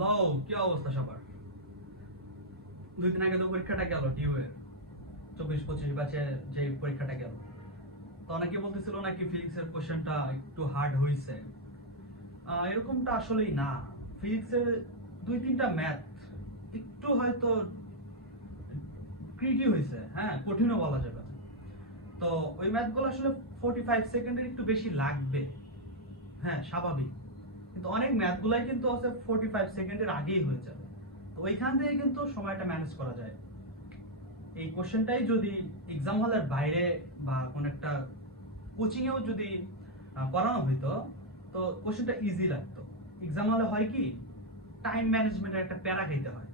Hello, কি অবস্থা সবার? 2 দিন আগে তো পরীক্ষাটা গেল, ডিউ এর 24-25 ব্যাচে যে পরীক্ষাটা গেল, তো অনেকে বলতেছিল নাকি ফিজিক্সের কোশ্চেনটা একটু হার্ড হয়েছে। এরকমটা আসলেই না। ফিজিক্সের 2-3টা ম্যাথ একটু হয়তো ট্রিকি হয়েছে, হ্যাঁ, কঠিনও বলা যাবে না। তো ওই ম্যাথগুলো আসলে 45 সেকেন্ডের একটু বেশি লাগবে, হ্যাঁ, স্বাভাবিক। কিন্তু অনেক ম্যাথগুলাই কিন্তু আছে 45 সেকেন্ডের আগেই হয়ে যাবে। তো ওইখান থেকে কিন্তু সময়টা ম্যানেজ করা যায়। এই কোশ্চেনটাই যদি এক্সাম হলের বাইরে বা কোন একটা কোচিং এও যদি করানো হইতো, তো কোশ্চেনটা ইজি লাগতো। এক্সাম হলে হয় কি, টাইম ম্যানেজমেন্টের একটা প্যারা খাইতে হয়।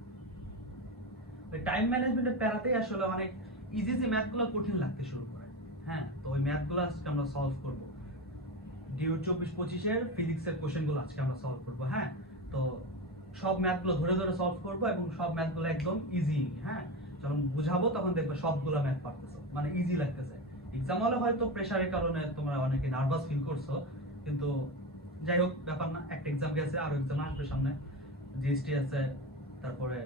ওই টাইম ম্যানেজমেন্টের প্যারাতেই আসলে অনেক ইজি যে ম্যাথগুলো কঠিন লাগতে শুরু করে। হ্যাঁ, তো ওই ম্যাথগুলো আজকে আমরা সলভ করব। ডিউ 24-25-এর ফিজিক্সের কোশ্চেনগুলো আজকে আমরা সলভ করব। হ্যাঁ, তো সব ম্যাথগুলো ধরে ধরে সলভ করব এবং সব ম্যাথগুলো একদম ইজি। হ্যাঁ, যখন বুঝাবো তখন দেখবে সবগুলো ম্যাথ পারতেছো, মানে ইজি লাগতেছে। এক্সাম হলে হয়তো প্রেসারের কারণে তোমরা অনেকে নার্ভাস ফিল করছো, কিন্তু যাই হোক, ব্যাপার না। একটা এক্সাম গেছে, আরো এক্সাম আসবে সামনে, জিএসটি আছে, তারপরে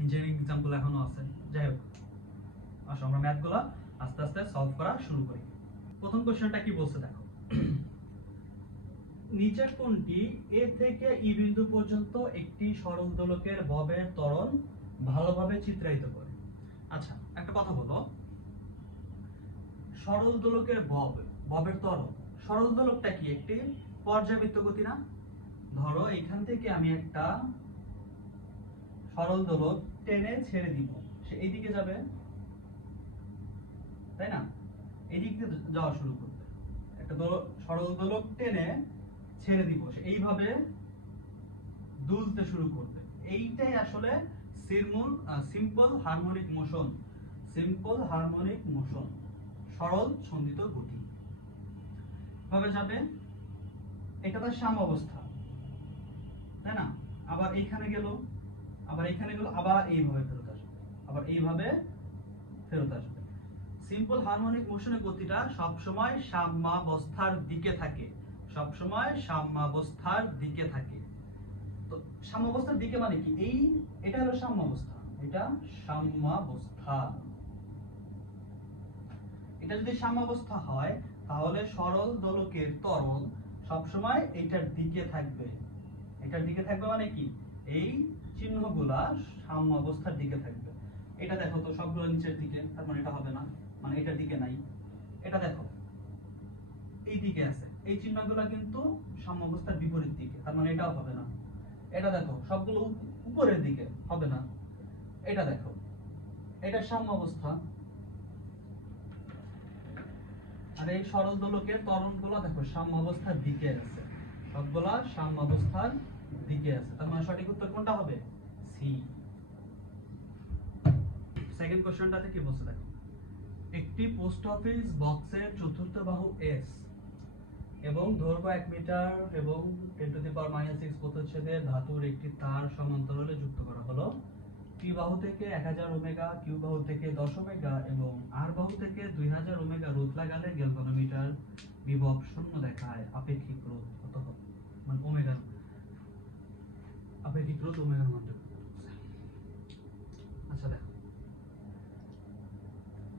ইঞ্জিনিয়ারিং এক্সামগুলো এখনো আছে। যাই হোক, আসো আমরা ম্যাথগুলো আস্তে আস্তে সলভ করা শুরু করি। প্রথম কোশ্চেনটা কি বলছে দেখো। নিচের কোনটি এ থেকে ই বিন্দু পর্যন্ত একটি সরল দোলকের ববের ত্বরণ ভালোভাবে চিত্রায়িত করে? আচ্ছা, একটা কথা বলো, সরল দোলকের ববের ত্বরণ, সরল দোলকটা কি একটি পর্যাবৃত্ত গতি না? ধরো এখান থেকে আমি একটা সরল দোলক টেনে ছেড়ে দিব, সে এইদিকে যাবে, তাই না? এদিক দিয়ে যাওয়া শুরু করবে। একটা সরল দোলক টেনে ছেড়ে দিব, সে এইভাবে দুলতে শুরু করবে। এইটাই আসলে simple harmonic motion. Simple harmonic motion, সরল ছন্দিত গতি ভাবে যাবে। এটা তার সাম্যাবস্থা, তাই না? আবার এইখানে গেল, আবার এইখানে গেল, আবার এইভাবে ফেরত আসবে, আবার এইভাবে ফেরত আসবে। সিম্পল হারমোনিক মোশনের গতিটা সব সময় সাম্যাবস্থার দিকে থাকে, সব সময় সাম্যাবস্থার দিকে থাকে। তো সাম্যাবস্থার দিকে মানে কি, এটা হলো সাম্যাবস্থা, এটা সাম্যাবস্থা। এটা যদি সাম্যাবস্থা হয়, তাহলে সরল দোলকের ত্বরণ সবসময় এইটার দিকে থাকবে। এটার দিকে থাকবে মানে কি, এই চিহ্নগুলা সাম্যাবস্থার দিকে থাকবে। এটা দেখো তো সবগুলো নিচের দিকে, তার মানে এটা হবে না, মানে এটার দিকে নাই। এটা দেখো এই দিকে আছে, এই চিহ্নগুলো কিন্তু সাম্যাবস্থার বিপরীত দিকে, তার মানে এটাও হবে না। এটা দেখো সবগুলো উপরের দিকে, হবে না। এটা দেখো, এটা সাম্যাবস্থা। আর এই সরল দোলকের ত্বরণগুলো দেখো সাম্যাবস্থার দিকে আছে, সবগুলা সাম্যাবস্থার দিকে আছে, তার মানে সঠিক উত্তর কোনটা হবে? সি। সেকেন্ড কোশ্চেনটাতে কি বলছে দেখো, একটি পোস্ট অফিস বক্সের চতুর্থ বাহু এস এবং দৈর্ঘ্য 1 মিটার এবং 10⁻⁻6 প্রস্থচ্ছেদে ধাতুর একটি তার সমান্তরালে যুক্ত করা হলো। পি বাহু থেকে 1000 ওমেগা, কিউ বাহু থেকে 10 ওমেগা এবং আর বাহু থেকে 2000 ওমেগা রোধ লাগালে গ্যালভানোমিটার বিভব শূন্য দেখায়। আপেক্ষিক রোধ কত হবে? মানে ওমেগা, আপেক্ষিক রোধ ওমেগার মধ্যে। আচ্ছা দেখো,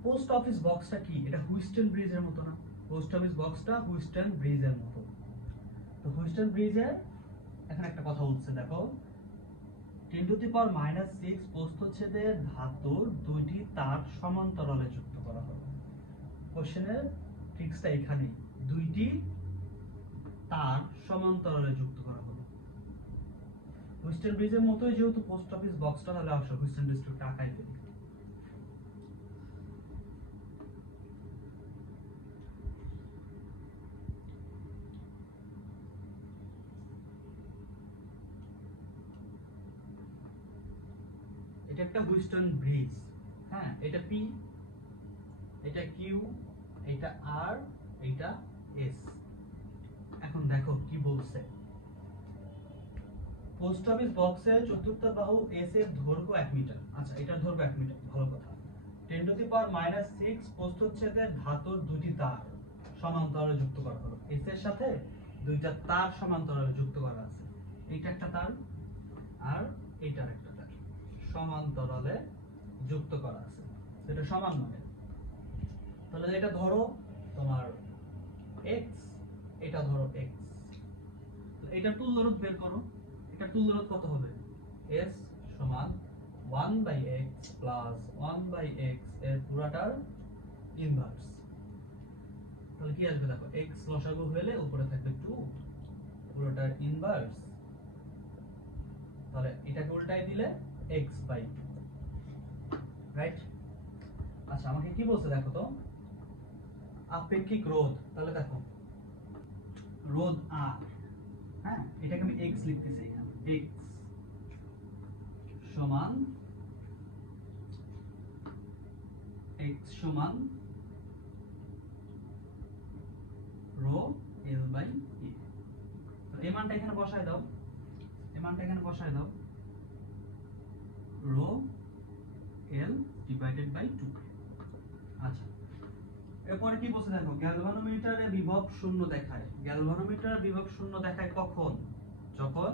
পোস্ট অফিস বক্সটা কি? এটা হুইস্টন ব্রিজের মতো না? পোস্ট অফিস বক্সটা হুইস্টন ব্রিজের মতো। তো হুইস্টন ব্রিজের এখানে একটা কথা বলছে দেখো, 10⁻⁻6 প্রস্থচ্ছেদের ধাতুর দুইটি তার সমান্তরালে যুক্ত করা হলো। কোশ্চেনের ট্রিক্সটা এখানেই, দুইটি তার সমান্তরালে যুক্ত করা হলো। হুইস্টন ব্রিজের মতোই যেহেতু পোস্ট অফিস বক্সটা, তাহলে আসলে হুইস্টন ব্রিজটা আঁকাই ফেলি। এটা একটা হুইস্টন ব্রিজ। হ্যাঁ, এটা পি, এটা কিউ, এটা আর, এটা এস। এখন দেখো কি বলছে, পোস্ট অফিস বক্সের চতুর্থ বাহু এস এর দৈর্ঘ্য 1 মিটার। আচ্ছা, এটার দৈর্ঘ্য 1 মিটার, ভালো কথা। 10⁻⁻6 প্রস্থচ্ছেদের ধাতুর দুটি তার সমান্তরালে যুক্ত করা হলো। এস এর সাথে দুইটা তার সমান্তরালে যুক্ত করা আছে। এইটা একটা তার, এটার একটা দাগ সমান্তরালে যুক্ত করা আছে, এটা সমান মানে, তাহলে এটা ধরো তোমার x, এটা ধরো x, এটা তুল্যরোধ বের করো, এটা তুল্যরোধ কত হবে, s সমান 1/x প্লাস 1/x এর পুরাটার ইনভার্স, তাহলে কি আসবে দেখো, x লসাগু হলে উপরে থাকবে 2 পুরোটার ইনভার্স, তাহলে এটাকে উল্টাই দিলে x/2, রাইট। আচ্ছা আমাকে কি বলছে দেখো তো, আপেক্ষিক রোধ, তাহলে দেখো রোধ R, হ্যাঁ এটাকে আমি x লিখতেছি এখানে, x সমান রো L/A, এই মানটা এখানে বসায় দাও, এই মানটা এখানে বসায় দাও, রো L/2। আচ্ছা এরপরে কি বলছে দেখো, গ্যালভানোমিটারে বিভব শূন্য দেখায়, গ্যালভানোমিটার বিভব শূন্য দেখায় কখন, যখন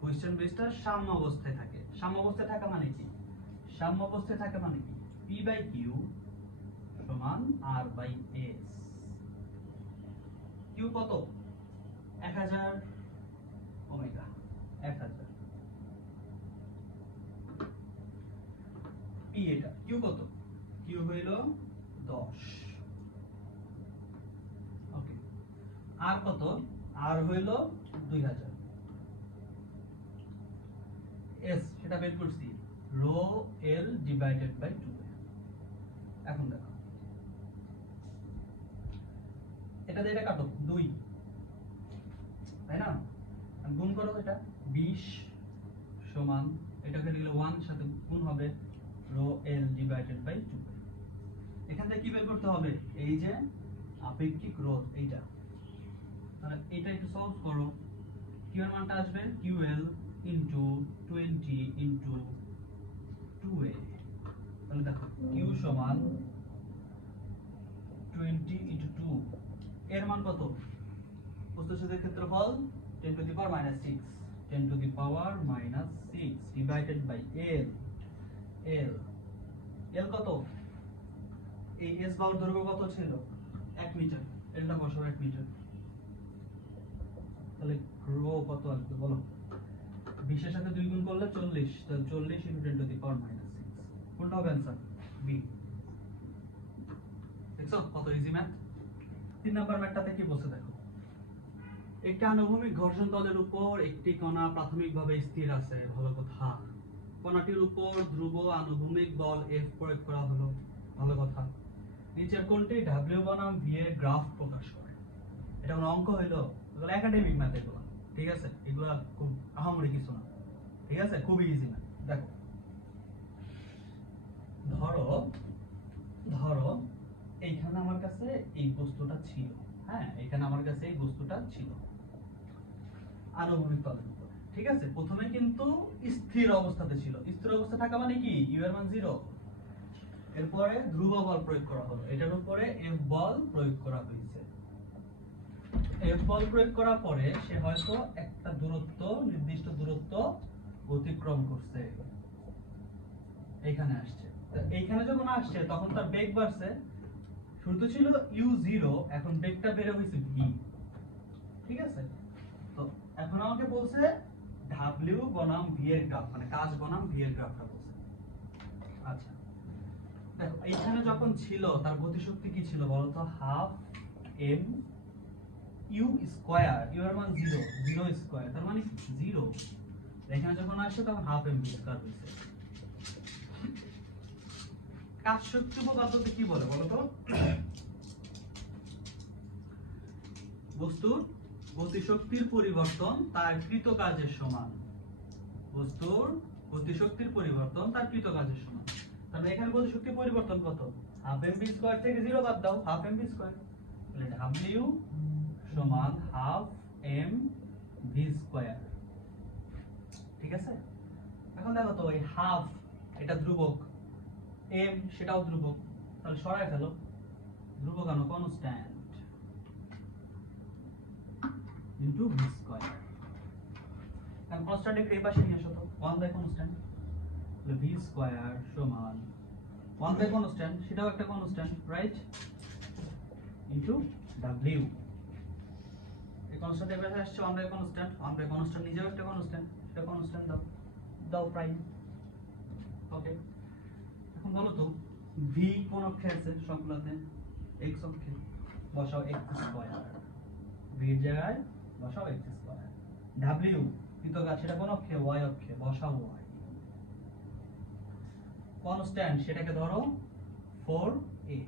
হুইস্টন ব্রিজটা সাম্য অবস্থায় থাকে। সাম্য অবস্থায় থাকা মানে কি, সাম্য অবস্থায় থাকা মানে কি, P/Q সমান R/S, Q কত 1000 ওমেগা, 1000, P এটা, Q কত, Q হইল 10, ওকে, R কত, R হইল 2000, S সেটা বের করছি রো L/2। এখন দেখো এটা দিয়ে এটা কাটো 2, তাই না, গুণ করো, এটা 20 সমান এটাকে লিখলে 1 সাথে গুণ হবে রো L/2। এখান থেকে কি বের করতে হবে, এই যে আপেক্ষিক রোধ এইটা, তাহলে এটা একটু সলভ করো, q এর মানটা আসবে QL ইনটু 20 ইনটু 2a, তাহলে দেখো q সমান 20 ইনটু 2, এর মান কত, প্রস্থচ্ছেদের ক্ষেত্রফল 10 to the power -6, 10 to the power -6 divided by L, L কত, এই S বাহুর দৈর্ঘ্য কত ছিল 1 মিটার, এলটা বসাবো 1 মিটার, তাহলে রো কত আসবে বলো, 20 এর সাথে 2 গুণ করলে 40, তাহলে 40 ইনটু 10 টু দি পাওয়ার -6, কোনটা হবে आंसर, বি। দেখছো কত ইজি ম্যাথ। 3 নাম্বার ম্যাথটাতে কি বলছে দেখো, একটি আনুভূমিক ঘর্ষণ তলের উপর একটি কণা প্রাথমিকভাবে স্থির আছে, ভালো কথা, কণাটির উপর ধ্রুব আনুভূমিক বল F প্রয়োগ করা হলো, ভালো কথা, নিচের কোণটি W বনাম V এর গ্রাফ প্রকাশ করে, এটা কোনো অঙ্ক হইলো, এগুলো একাডেমিক ম্যাথ, এগুলো ঠিক আছে, এগুলো খুব আহামরি কিছু না, ঠিক আছে, খুবই ইজি ম্যাথ। দেখো ধরো এইখানে আমার কাছে এই বস্তুটা ছিল, হ্যাঁ এখানে আমার কাছে এই বস্তুটা ছিল আনুভূমিক তলের উপর, ঠিক আছে, প্রথমে কিন্তু স্থির অবস্থাতে ছিল, স্থির অবস্থা থাকা মানে কি, u এর মান 0, এরপরে ধ্রুব বল প্রয়োগ করা হলো, এটার উপরে F বল প্রয়োগ করা হয়েছে, F বল প্রয়োগ করার পরে সে হয়তো একটা দূরত্ব, নির্দিষ্ট দূরত্ব অতিক্রম করছে, এইখানে আসছে, এইখানে যখন আসছে তখন তার বেগ বাড়ছে, শুরুতে ছিল u0, এখন বেগটা বেড়ে হয়েছে v, ঠিক আছে, তো এখন আমাকে বলছে w বনাম v এর গ্রাফ, মানে কাজ বনাম v এর গ্রাফটা বলছে। আচ্ছা দেখো এইখানে যখন ছিল তার গতিশক্তি কি ছিল বলতো, half m u square, u এর মান 0 স্কয়ার, তার মানে 0, এখানে যখন আসছে তখন হাফ m স্কয়ার হয়েছে। কাজ শক্তি উপপাদ্যতে কি বলে বলতো, বস্তুর গতিশক্তির পরিবর্তন তার কৃত কাজের সমান, বস্তুর গতিশক্তির পরিবর্তন তার কৃত কাজের সমান, তাহলে এখানে গতিশক্তির পরিবর্তন কত, হাফ mv স্কয়ার থেকে 0 বাদ দাও, হাফ mv স্কয়ার, তাহলে w সমান হাফ mv স্কয়ার, ঠিক আছে। এখন দেখো তো এই হাফ এটা ধ্রুবক, m সেটাও ধ্রুবক, তাহলে সরায় ফেলো, ধ্রুবক আনো কনস্ট্যান্ট ইনটু v স্কয়ার, কারণ কনস্ট্যান্ট এই পাশে নিয়ে আসো তো 1 বাই কনস্ট্যান্ট, তাহলে v স্কয়ার সমান 1 বাই কনস্ট্যান্ট, সেটাও একটা কনস্ট্যান্ট রাইট, ইনটু w। এই কনস্ট্যান্ট এর পাশে আসছে 1 বাই কনস্ট্যান্ট, 1 বাই কনস্ট্যান্ট নিজেও একটা কনস্ট্যান্ট, সেটা কনস্ট্যান্ট দাও প্রাইম। ওকে, এখন বলো তো v কোন অক্ষে আছে সবগুলোতে? x অক্ষে, বসাও x স্কয়ার, v এর জায়গায় বসাও x স্কয়ার। w কৃতকাজ সেটা কোন অক্ষে? y অক্ষে, বসাও y। কনস্ট্যান্ট সেটাকে ধরো 4a,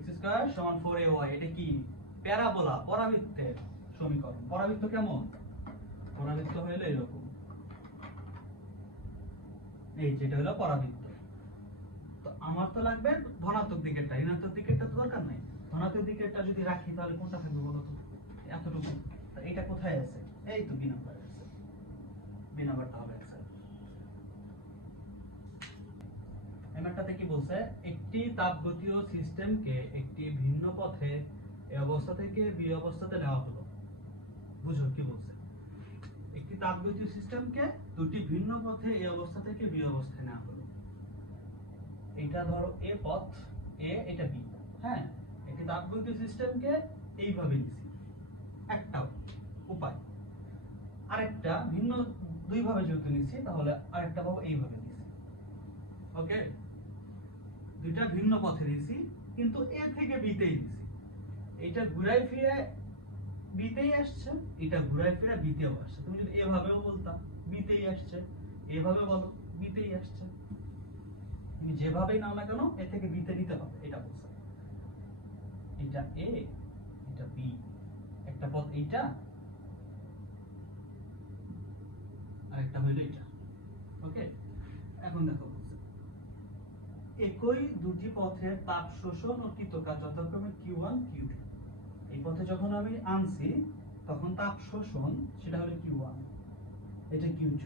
x স্কয়ার সমান 4ay। এটা কি? প্যারাবোলা, পরাবৃত্তের সমীকরণ। পরাবৃত্ত কেমন? পরাবৃত্ত হলো এরকম, এই যেটা হলো পরাবৃত্ত। তো আমার তো লাগবে ধনাত্মক দিকেরটা, ঋণাত্মক দিকেরটা তো দরকার নাই। ধনাত্মক দিকেরটা যদি রাখি তাহলে কোনটা থাকবে বলো তো? এতটুকু। তো এটা কোথায় আছে? এই তো বি নাম্বারে আছে, বি নাম্বারটা হবে অ্যান্সার। এমআরটাতে কি বলছে? একটি তাপগতীয় সিস্টেমকে একটি ভিন্ন পথে এ অবস্থা থেকে বি অবস্থাতে নেওয়া হলো। বুঝো কি বলছে? একটি তাপগতীয় সিস্টেমকে দুটি ভিন্ন পথে এ অবস্থা থেকে বি অবস্থায় নেওয়া হলো। এটা ধরো এ পথ, এ এটা বি। হ্যাঁ, একটি তাপগতীয় সিস্টেমকে এইভাবে নিছি, একটা উপায়। আরেকটা ভিন্ন দুই ভাবে যেহেতু নিছি তাহলে আরেকটা ভাবে এইভাবে নিছি। ওকে, দুইটা ভিন্ন পথে নিছি কিন্তু এ থেকে বি তেই নিছি। এটা ঘুরাই ফিরে বিতেই আসছে, এটা ঘুরাই ফিরে বিতেও আসছে। তুমি যদি এভাবেও বলতা বিতেই আসছে, এভাবে বলো বিতেই আসছে। তুমি যেভাবেই নাও না কেন এ থেকে বিতে নিতে হবে, এটা বলছে। এটা এ, এটা বি, একটা পথ এইটা আর একটা হইলো এটা। ওকে, এখন দেখো বলছে একই দুটি পথের তাপ শোষণ ও কৃতকাজ যথাক্রমে Q1 Q2। এই পথে যখন আমি আনছি তখন তাপ শোষণ সেটা হলো Q1, এটা Q2,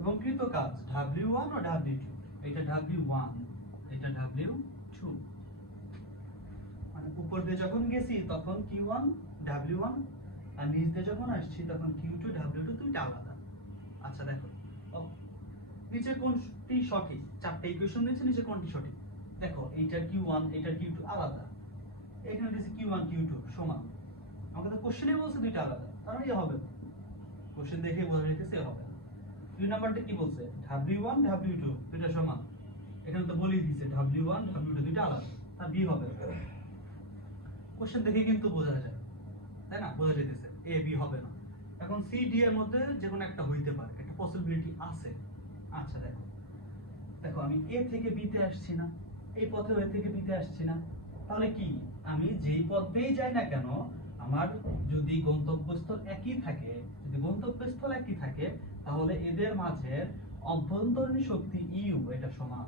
এবং কৃতকাজ W1 ও W2, এটা W1, এটা W2। মানে উপর দিয়ে যখন গেছি তখন Q1 W1, আর নিচ দিয়ে যখন আসছি তখন Q2 W2 দুইটা আলাদা। আচ্ছা দেখো নিচে কোনটি সঠিক? চারটি ইকুয়েশন দিয়েছে, নিচে কোনটি সঠিক? দেখো এইটার Q1 এইটার Q2 আলাদা, এখানে দিয়েছে Q1 Q2 সমান। আমাকে তো কোশ্চেনে বলছে দুইটা আলাদা, তার মানে হবে না, কোশ্চেন দেখে বোঝা যাইতেছে হবে না। দুই নাম্বারটা কি বলছে? W1 W2 দুইটা সমান, এখানে তো বলেই দিয়েছে W1 W2 দুইটা আলাদা, তার বি হবে। কোশ্চেন দেখে কিন্তু বোঝা যায়, তাই না? বোঝা যাইতেছে এ বি হবে না। এখন সি ডি এর মধ্যে যে কোনো একটা হইতে পারে, একটা পসিবিলিটি আছে। আচ্ছা দেখো দেখো আমি এ থেকে বি তে আসছি না, এই পথে এ থেকে বি তে আসছি না, তাহলে কি আমি যেই পথ দিয়ে যাই না কেন আমার যদি গন্তব্যস্থল একই থাকে, যদি গন্তব্যস্থল একই থাকে তাহলে এদের মাঝের অভ্যন্তরীণ শক্তি ইউ এটা সমান,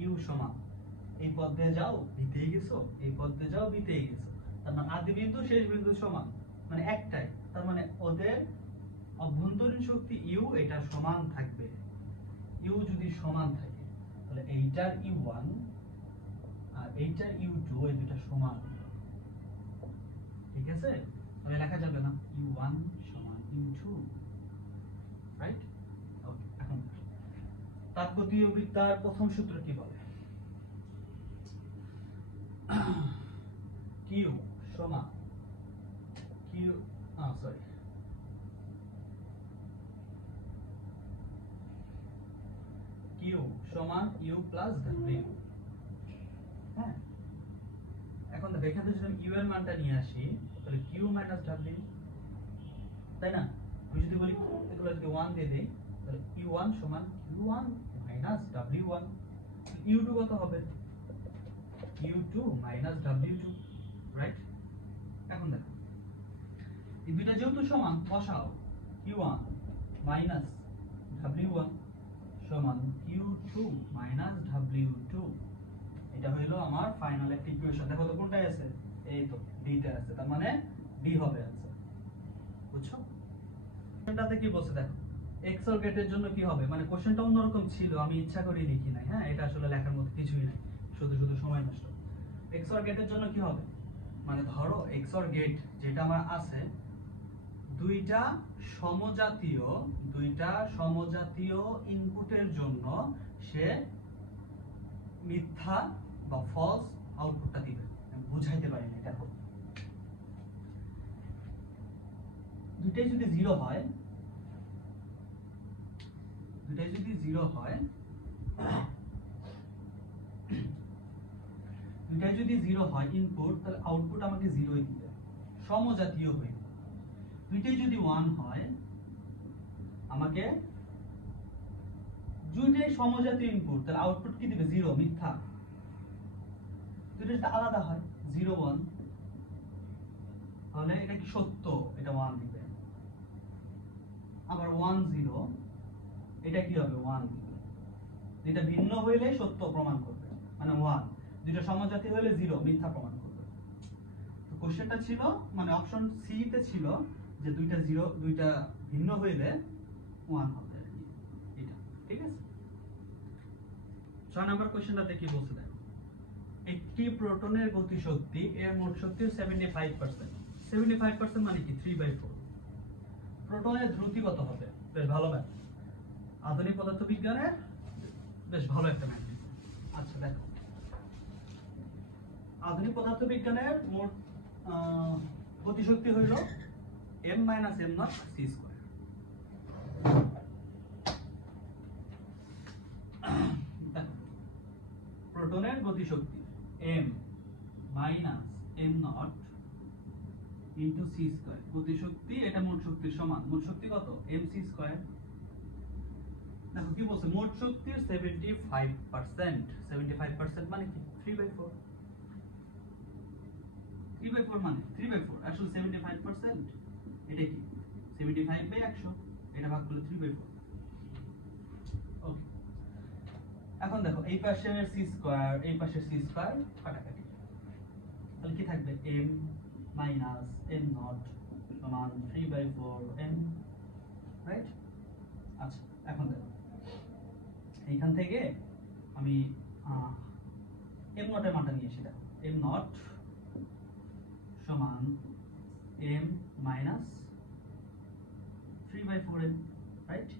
ইউ সমান। এই পথ দিয়ে যাও বিতেই গেছো, এই পথ দিয়ে যাও বিতেই গেছো, তার মানে আদি বিন্দু শেষ বিন্দু সমান, মানে একটাই। তার মানে ওদের অভ্যন্তরীণ শক্তি ইউ এটা সমান থাকবে। ইউ যদি সমান থাকে তাহলে এইটার U1 আর এইটার U2 এই দুটো সমান, ঠিক আছে? তাহলে লেখা যাবে না U1 সমান U2, রাইট? ওকে, এখন তাপগতীয়বিদ্যার প্রথম সূত্র কি বলে? Q সমান Q সরি Q সমান U প্লাস W। হ্যাঁ, এখন দেখো এখানে যদি আমি U এর মানটা নিয়ে আসি তাহলে Q মাইনাস W, তাই না? আমি যদি বলি এগুলো যদি 1 দিয়ে দেই তাহলে U1 সমান Q1 মাইনাস W1, U2 কত হবে? U2 minus W2, right? এখন দেখো এই দুইটা যেহেতু সমান বসাও, Q1 মাইনাস W1 সমান Q2 মাইনাস W2। এটা হলো আমার ফাইনাল একটা ইকুয়েশন। দেখো তো কোনটায় আছে? এই তো ডি তে আছে, তার মানে ডি হবে आंसर। বুঝছো? এটাতে কি বলছে দেখো এক্সএল গেটের জন্য কি হবে, মানে কোশ্চেনটা অন্যরকম ছিল, আমি ইচ্ছা করে লিখি নাই। হ্যাঁ, এটা আসলে লেখার মতো কিছুই নাই, শুধু শুধু সময় নষ্ট। এক্সএল গেটের জন্য কি হবে? মানে ধরো XOR গেট যেটা আমার আছে, দুইটা সমজাতীয় ইনপুটের জন্য সে মিথ্যা বা ফলস আউটপুটটা দিবে। আমি বুঝাইতে পারিনি, দেখো দুইটাই যদি জিরো হয়, ইনপুট, তাহলে আউটপুট আমাকে জিরোই দিবে, সমজাতীয় হইবে। দুইটাই যদি 1 হয়, আমাকে দুইটাই সমজাতীয় ইনপুট, তাহলে আউটপুট কি দিবে? জিরো, মিথ্যা। দুইটা যদি আলাদা হয় 0 1, তাহলে এটা কি সত্য? এটা 1 দিবে। আবার 1 0, এটা কি হবে? 1 দিবে। দুইটা ভিন্ন হইলে সত্য প্রমাণ করবে, মানে 1। দুইটা সমজাতীয় হইলে 0, মিথ্যা প্রমাণ করবে। তো কোশ্চেনটা ছিল, মানে অপশন সি তে ছিল যে দুইটা ভিন্ন হইলে 1 হবে আর কি, এটা ঠিক আছে। 6 নাম্বার কোশ্চেনটাতে কি বলছে দেখো, একটি প্রোটনের গতিশক্তি এর মোট শক্তির 75%। 75% মানে কি? 3/4। প্রোটনের দ্রুতি কত হবে? বেশ ভালো ম্যাথ, আধুনিক পদার্থবিজ্ঞানের বেশ ভালো একটা ম্যাথ। আচ্ছা দেখো, আধুনিক পদার্থবিজ্ঞানের মোট গতিশক্তি হইল m - m0 c²। প্রোটনের গতিশক্তি m - m0 ইনটু c²। গতিশক্তি এটা মোট শক্তির সমান। মোট শক্তি কত? mc²। দেখো কি বলছে, মোট শক্তির 75%। 75% মানে কি? 3/4। 3/4 মানে 3/4, আসলে 75% এটা কি? 75/100, এটা ভাগ করলে 3/4। ওকে, এখন দেখো এই পাশের c², এই পাশের c² কাটাকাটি, তাহলে কি থাকবে? m - m0 সমান 3/4m, রাইট? আচ্ছা এখন দেখো, এইখান থেকে আমি m0 এর মানটা নিয়ে এসে দেখো, m0 সমান m - 3/4m, রাইট?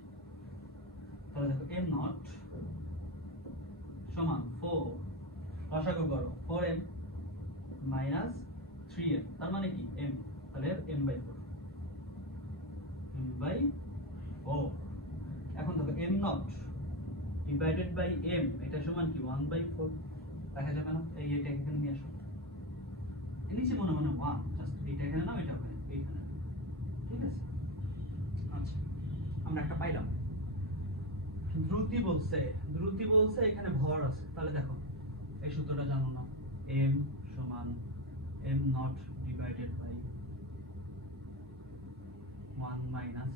তাহলে দেখো m0 সমান 4, লসাগু করো, 4m - 3m, তার মানে কি? m, তাহলে m/4। m/4। এখন দেখো m0 ডিভাইডেড বাই m, এটা সমান কি? 1/4। দেখা যাবে না? এই এটা এখানে নিয়ে আসো, নিচে মনে মনে 1, জাস্ট এটা এখানে নাও, এটা ওখানে, এইখানে, ঠিক আছে? আচ্ছা, আমরা একটা পাইলাম। দ্রুতি বলছে এখানে ভর আছে, তাহলে দেখো এই সূত্রটা জানো না, m সমান m0 divided by 1 minus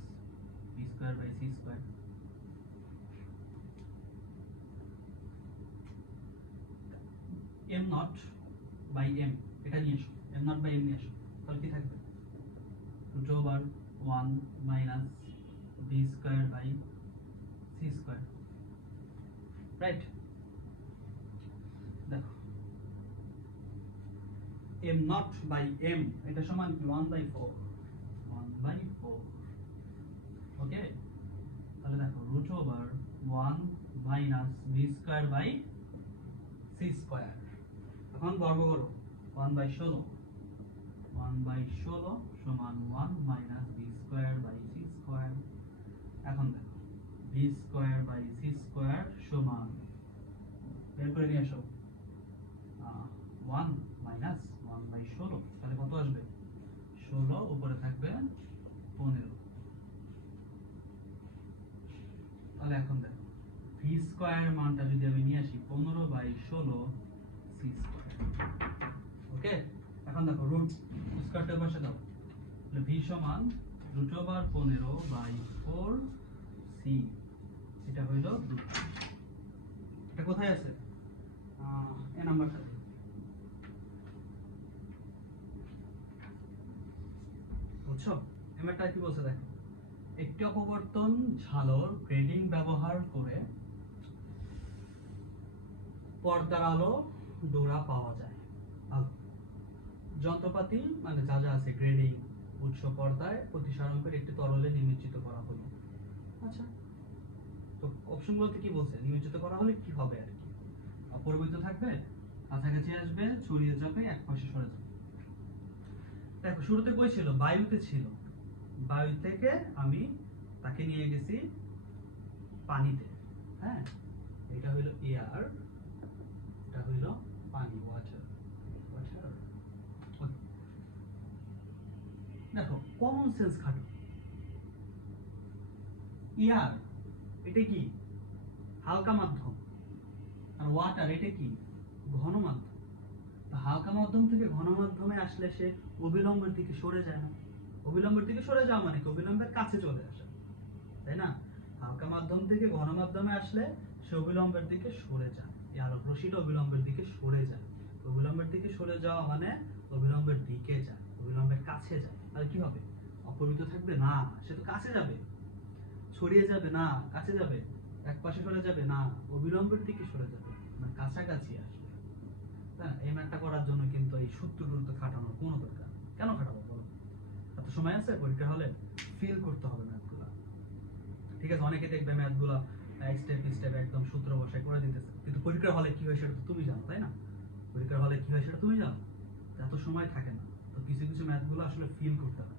b² by c²। m0 by m, এটা নিয়ে এসো, m0 বাই m নিয়ে এসো, তাহলে কি থাকবে? √1 minus b² by c², right? দেখো m0 বাই m এটা সমান কি? 1/4। 1/4, ওকে? তাহলে দেখো √1 মাইনাস b² বাই c²। এখন বর্গ করো, 1/16। 1/16 সমান 1 মাইনাস b² বাই c²। এখন দেখো b² বাই c² সমান, বের করে নিয়ে আসো, 1 মাইনাস 1/16, তাহলে কত আসবে? 16, উপরে থাকবে 15। তাহলে এখন দেখো v² মানটা যদি আমি নিয়ে আসি 15/16 c², ওকে? এখন দেখো রুট স্কয়ারটার পাশে দাও, তাহলে v সমান √15/4 c, এটা হইল রুট। এটা কোথায় আছে? এ নাম্বারটা বুঝছো? এমএটা কি বলছে দেখো, একটি অপবর্তন ঝালর গ্রেডিং ব্যবহার করে পর্দার আলো ডোরা পাওয়া যায়। আলো যন্ত্রপাতি মানে যা যা আছে গ্রেডিং উৎস পর্দায় প্রতিসারণ করে একটি তরলে নিমজ্জিত করা হলো। আচ্ছা, তো অপশনগুলোতে কি বলছে, নিমজ্জিত করা হলে কি হবে আর কি? অপরিবর্তিত থাকবে, কাছাকাছি আসবে, ছড়িয়ে যাবে, এক পাশে সরে যাবে। দেখো শুরুতে কই ছিল, বায়ুতে ছিল, বায়ু থেকে আমি তাকে নিয়ে গেছি পানিতে। হ্যাঁ, এটা হইলো এয়ার, এটা হইলো পানি, ওয়াটার। ওয়াটার, দেখো কমন সেন্স খাটো। এয়ার এটা কি, হালকা মাধ্যম, আর ওয়াটার এটা কি, ঘন মাধ্যম। তো হালকা মাধ্যম থেকে ঘন মাধ্যমে আসলে সে অবিলম্বের দিকে সরে যায় না। অবিলম্বের দিকে সরে যাওয়া মানে কি, অবিলম্বের কাছে চলে আসে, তাই না? হালকা মাধ্যম থেকে ঘন মাধ্যমে আসলে সে অবিলম্বের দিকে সরে যায়, এই আলোক রশ্মিটা অবিলম্বের দিকে সরে যায়। অবিলম্বের দিকে সরে যাওয়া মানে অবিলম্বের দিকে যায়, অবিলম্বের কাছে যায়। আর কি হবে, অপরিত থাকবে না, সে তো কাছে যাবে, ছড়িয়ে যাবে না, কাছে যাবে, এক পাশে সরে যাবে না, অবিলম্বের দিকে সরে যাবে, মানে কাছাকাছি আসবে। হ্যাঁ, এই ম্যাথটা করার জন্য কিন্তু এই সূত্রগুলো খাটানোর কোনো দরকার নেই। কেন খাটাবো বলো? এত সময় আছে পরীক্ষা হলে, ফিল করতে হবে ম্যাথগুলো। ঠিক আছে, অনেকে দেখবে ম্যাথগুলো স্টেপ স্টেপ একদম সূত্র বসায় করে দিতেছে, কিন্তু পরীক্ষার হলে কি হয় সেটা তো তুমি জানো, তাই না? পরীক্ষার হলে কি হয় সেটা তুমি জানো, এত সময় থাকে না। তো কিছু কিছু ম্যাথগুলো আসলে ফিল করতে হবে।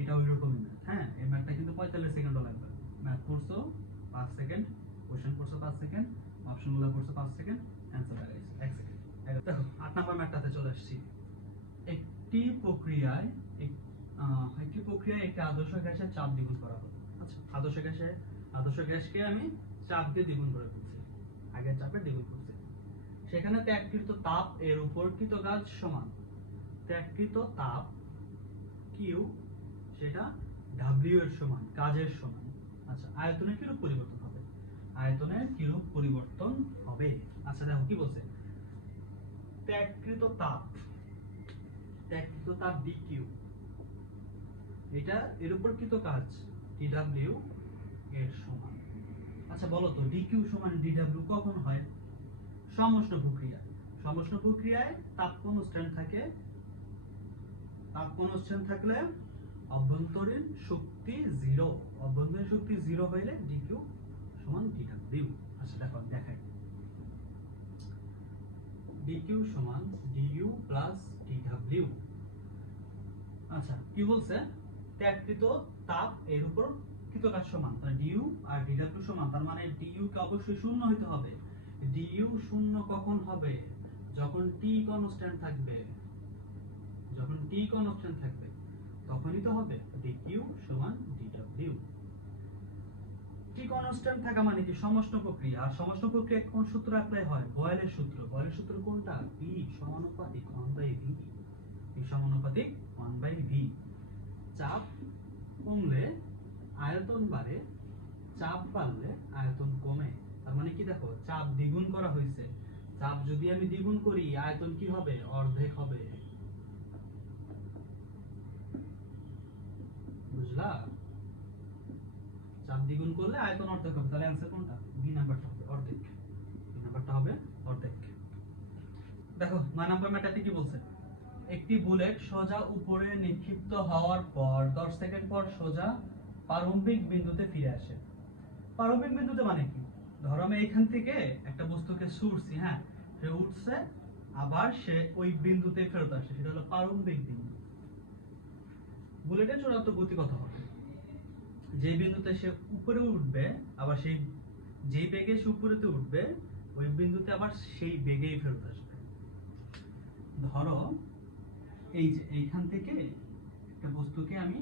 এটা ওই রকমই ম্যাথ। হ্যাঁ, এই ম্যাথটা কিন্তু 45 সেকেন্ডও লাগবে। ম্যাথ করছো 5 সেকেন্ড, কোশ্চেন করছো 5 সেকেন্ড, অপশনগুলো করছো 5 সেকেন্ড, অ্যানসার লাগাইছো 1 সেকেন্ড। দেখো 8 নাম্বার ম্যাথটাতে চলে আসছি। একটি প্রক্রিয়ায় একটি আদর্শ গ্যাসের চাপ দ্বিগুণ করা হলো। আচ্ছা, আদর্শ গ্যাসকে আমি চাপ দিয়ে দ্বিগুণ করে ফেলছি, আগের চাপে দ্বিগুণ করছি। সেখানে ত্যাগকৃত তাপ এর উপর কৃত কাজ সমান। ত্যাগকৃত তাপ কিউ, সেটা ডাব্লিউ এর সমান, কাজের সমান। আচ্ছা, আয়তনে কিরূপ পরিবর্তন হবে? আয়তনের কিরূপ পরিবর্তন হবে? আচ্ছা দেখো কি বলছে, ত্যাগকৃত তাপ ডিকিউ, এটা এর উপর কৃত কাজ ডিডব্লিউ এর সমান। আচ্ছা বলো তো, ডিকিউ সমান ডিডব্লিউ কখন হয়? সমষ্ণ প্রক্রিয়া। সমষ্ণ প্রক্রিয়ায় তাপ কনস্ট্যান্ট থাকে, তাপ কনস্ট্যান্ট থাকলে অভ্যন্তরীণ শক্তি 0, অভ্যন্তরীণ শক্তি 0 হইলে ডিকিউ সমান ডিডব্লিউ। আচ্ছা দেখো দেখাই, ডিকিউ সমান ডিইউ প্লাস ডিডব্লিউ। আচ্ছা কি বলছে, ত্যাগকৃত তাপ এর উপর কৃত কাজ সমান, তাহলে ডিইউ আর ডিডব্লিউ সমান, তার মানে ডিইউ কে অবশ্যই শূন্য হইতে হবে। ডিইউ শূন্য কখন হবে? যখন টি কনস্ট্যান্ট থাকবে, যখন টি কনস্ট্যান্ট থাকবে তখনই তো হবে ডিকিউ সমান ডিডব্লিউ। টি কনস্ট্যান্ট থাকা মানে কি, সমষ্ণ প্রক্রিয়া। আর সমষ্ণ প্রক্রিয়া কোন সূত্র অ্যাপ্লাই হয়? বয়েলের সূত্র। বয়েলের সূত্র কোনটা? পি সমানুপাতিক 1/v, পি সমানুপাতিক 1/v। চাপ কমলে আয়তন বাড়ে, চাপ বাড়লে আয়তন কমে। তার মানে কি, দেখো চাপ দ্বিগুণ করা হয়েছে, চাপ যদি আমি দ্বিগুণ করি আয়তন কি হবে? অর্ধেক হবে। বুঝলা? চাপ দ্বিগুণ করলে আয়তন অর্ধেক হবে, তাহলে অ্যানসার কোনটা? বি নাম্বারটা হবে অর্ধেক, বি নাম্বারটা হবে অর্ধেক। দেখো 9 নাম্বার ম্যাটারটি কি বলছে, একটি বুলেট সোজা উপরে নিক্ষিপ্ত হওয়ার পর 10 সেকেন্ড পর সোজা প্রারম্ভিক বিন্দুতে ফিরে আসে। প্রারম্ভিক বিন্দুতে মানে কি, ধরো আমি এখান থেকে একটা বস্তুকে ছুড়ছি, হ্যাঁ সে উঠছে, আবার সে ওই বিন্দুতে ফেরত আসে, সেটা হলো প্রারম্ভিক বিন্দু। বুলেটের চূড়ান্ত গতি কত হবে? যে বিন্দুতে সে উপরে উঠবে, আবার সেই যেই বেগে সে উপরেতে উঠবে ওই বিন্দুতে আবার সেই বেগেই ফেরত আসবে। ধরো এই যে এইখান থেকে একটা বস্তুকে আমি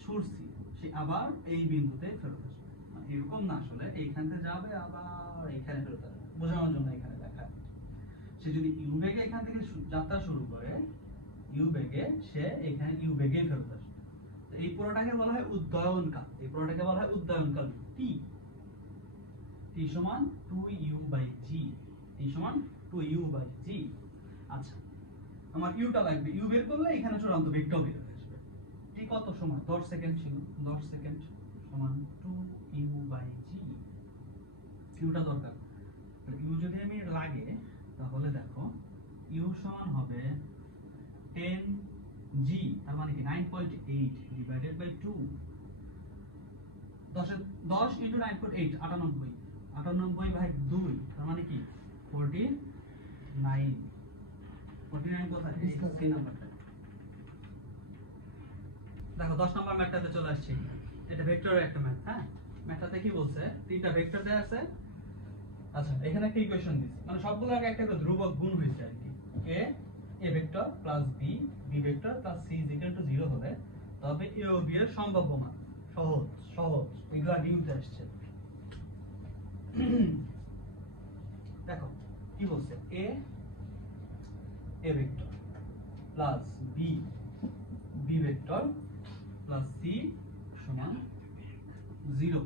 ছুড়ছি, সে আবার এই বিন্দুতে ফেরত আসবে, মানে এরকম না, আসলে এইখান থেকে যাবে আবার এইখানে ফেরত আসবে, বোঝানোর জন্য এখানে দেখায়। সে যদি ইউ বেগে এখান থেকে যাত্রা শুরু করে, ইউ বেগে সে এখানে ইউ বেগে ফেরত আসবে। এই পুরোটাকে বলা হয় উদ্দয়নকাল, এই পুরোটাকে বলা হয় উদ্দয়নকাল টি। টি সমান 2u/g, টি সমান 2u/g। আচ্ছা আমার ইউটা লাগবে, ইউ বের করলে এখানে চূড়ান্ত বেগটাও বের হয়ে আসবে। টি কত সময়? 10 সেকেন্ড ছিল, 10 সেকেন্ড সমান 2u/g। ইউটা দরকার, ইউ যদি আমি লাগে তাহলে দেখো ইউ সমান হবে 10 g, তার মানে কি 9.8 ডিভাইডেড বাই 2। 10 ইনটু 9.8 98, 98 ভাগ 2, তার মানে কি 49। 49 কোথায়? এই নাম্বারটা দেখো 10 নম্বর ম্যাথটাতে চলে আসছে। এটা ভেক্টরের একটা ম্যাথ। হ্যাঁ, ম্যাথটাতে কি বলছে, তিনটা ভেক্টর দেয়া আছে। আচ্ছা, এখানে একটা ইকুয়েশন দিছে, মানে সবগুলো আগে একটা করে ধ্রুবক গুণ হইছে আর কি। a vector plus b vector plus c = 0 হলে তবে a ও b এর সম্ভাব্য মান। সহজ সহজ, এগুলো আগে উঠে আসছে। দেখো কি বলছে, a vector plus b vector plus c সমান 0।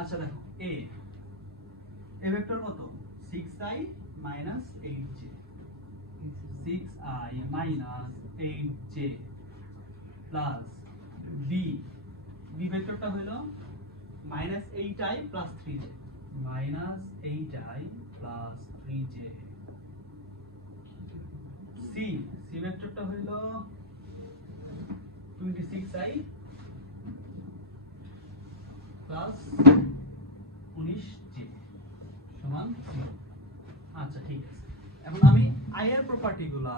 আচ্ছা দেখো a ভেক্টর কত, 6i minus 8j, 6i minus 8j plus b ভেক্টরটা হলো minus 8i plus 3j, minus 8i plus 3j। c ভেক্টরটা হলো 26i plus 19j সমান 0। আচ্ছা ঠিক আছে, এখন আমি i এর প্রপার্টিগুলো,